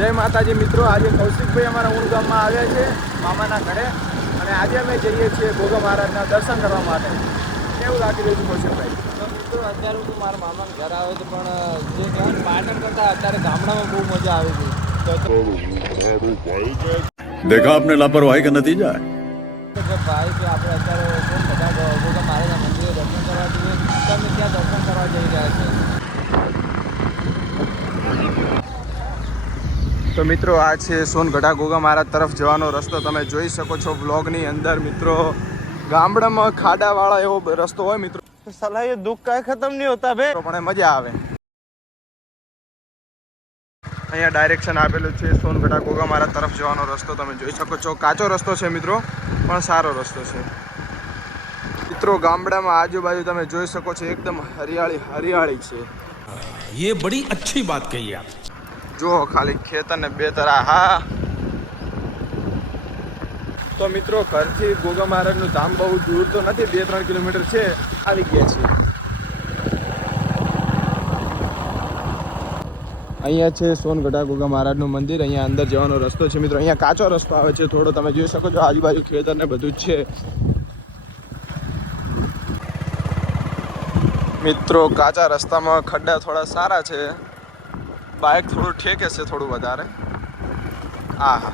જય માતાજી મિત્રો. આજે કૌશિકભાઈ અમારા ઊંડ ગામમાં આવ્યા છે મામાના ઘરે. અને આજે અમે જઈએ છીએ ગોગા મહારાજના દર્શન કરવા માટે. કેવું લાગી રહ્યું છે કૌશિકભાઈ? મિત્રો અત્યારે હું મારા મામાના ઘરે આવ્યો છું પણ જે કહેવાય પાટણ કરતાં અત્યારે ગામડામાં બહુ મજા આવી છે. દેખા આપને લાપરવાહી કે નતીજા ભાઈ કે આપણે અત્યારે બધા તો મિત્રો આ છે સોનગઢા ગોગા મહારાજ તરફ જવાનો રસ્તો તમે જોઈ શકો છો બ્લોગની અંદર મિત્રો ગામડામાં ખાડાવાળા એવો રસ્તો હોય મિત્રો સલાહ એ દુઃખ કાંઈ ખતમ નહીં હોતા બે તો પણ એ મજા આવે અહીંયા ડાયરેક્શન આપેલું છે સોનગઢા ગોગા મહારાજ તરફ જવાનો રસ્તો તમે જોઈ શકો છો કાચો રસ્તો છે મિત્રો પણ સારો રસ્તો છે મિત્રો ગામડામાં આજુબાજુ તમે જોઈ શકો છો એકદમ હરિયાળી હરિયાળી છે ये बड़ी अच्छी बात कही आप જો ખાલી ખેતર ને તરા, હા. તો મિત્રો, ઘરથી ગોગા મહારાજનું ધામ બહુ દૂર તો નથી, બે, ત્રણ કિલોમીટર છે, આવી ગયા છે અહીંયા છે સોનગઢા ગોગા મહારાજનું મંદિર, અહીંયા અંદર જવાનો રસ્તો છે. મિત્રો, અહીંયા કાચો રસ્તો આવે છે, થોડો તમે જોઈ શકો છો, આજુબાજુ ખેતર ને બધું જ છે. મિત્રો, કાચા રસ્તામાં ખડ્ડા થોડા સારા છે. બાઇક થોડું ઠેકે છે થોડું વધારે. હા હા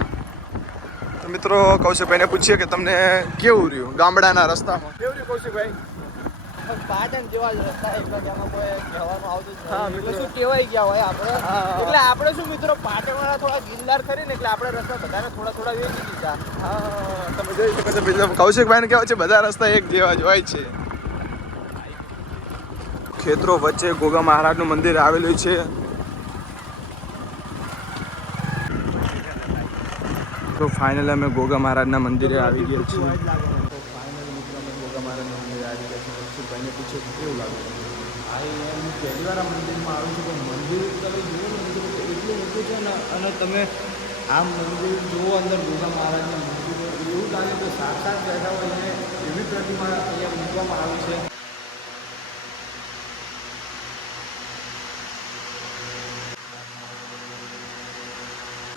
તો મિત્રો કૌશિકભાઈને પૂછીએ કે તમને કેવું રહ્યું ગામડાના રસ્તામાં? કેવું રહ્યું કૌશિકભાઈ? પાટણ જેવા જ રસ્તા એટલે એમાં કોઈ કહેવાનું આવતું હા. એટલે શું કહેવાય ગયા હોય આપણે. એટલે આપણે શું મિત્રો પાટણવાળા થોડા ગિરનાર ખરી ને એટલે આપણે રસ્તા બધાને થોડા થોડા વેચી દીધા. હા તમે જોઈ શકો છો બીજા કૌશિકભાઈને કહેવાય છે બધા રસ્તા એક જેવા જ હોય છે. ખેતરો વચ્ચે ગોગા મહારાજનું મંદિર આવેલું છે. તો ફાઇનલ અમે ગોગા મહારાજના મંદિરે આવી ગયા છીએ. ગોગા મહારાજના મંદિરે આવી ગયા છીએ કૌશિકભાઈને પૂછે કેવું લાગે હું પહેલી વાર મંદિરમાં આવું છું પણ મંદિર તમે જુઓ ને મિત્રો એટલું મોટું છે ને અને તમે આ મંદિર જુઓ અંદર ગોગા મહારાજના મંદિર, એવું લાગે કે સાક્ષાત બેઠા હોય એવી પ્રતિમા અહીંયા મૂકવામાં આવી છે.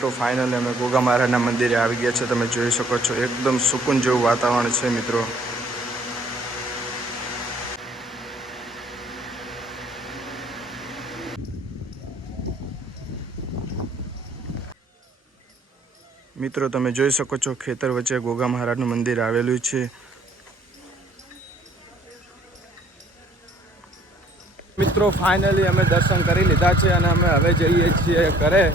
તો ફાઇનલી અમે ગોગા મહારાજના મંદિરે આવી ગયા છે. તમે જોઈ શકો છો, એકદમ સુકૂન જેવું વાતાવરણ છે મિત્રો. મિત્રો, તમે જોઈ શકો છો, ખેતર વચ્ચે ગોગા મહારાજનું મંદિર આવેલું છે. મિત્રો ફાઇનલી અમે દર્શન કરી લીધા છે અને અમે હવે જઈએ છીએ ઘરે.